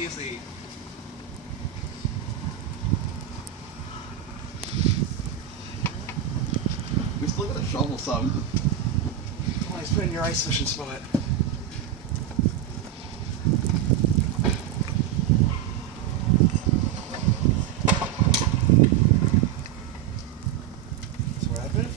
easy. We still gotta shovel some. Come on, let's put it in your ice fishing spot. So what happened?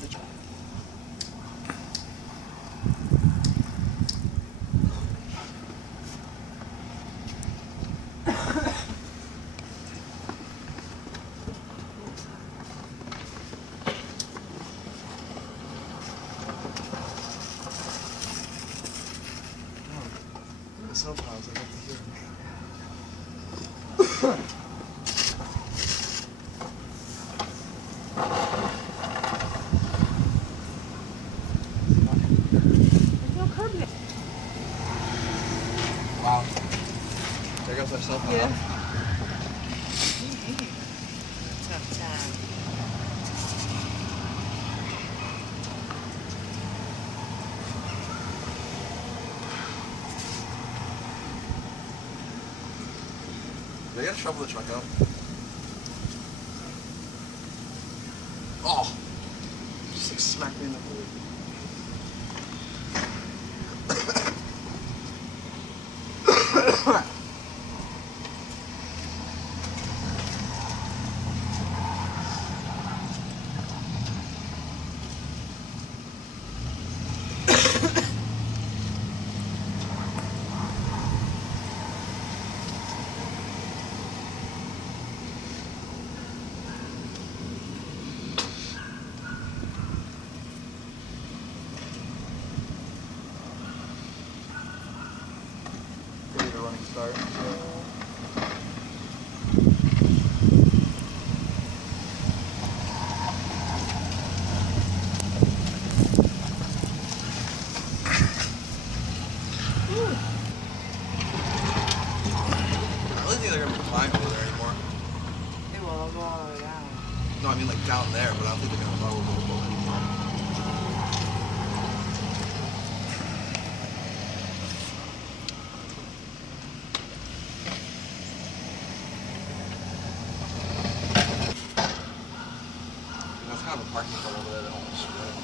The snow piles, I'd like to hear There's no curb there. Wow. There goes our snow pile. Yeah. Tough time. They gotta shovel the truck out. Oh! Just like smacked me in the foot. Need a running start. I don't think they're gonna be flying over there anymore. They will all go all the way down. No, I mean like down there, but I don't think they're gonna fly over the boat anymore. That's kind of a parking lot over there that almost spread.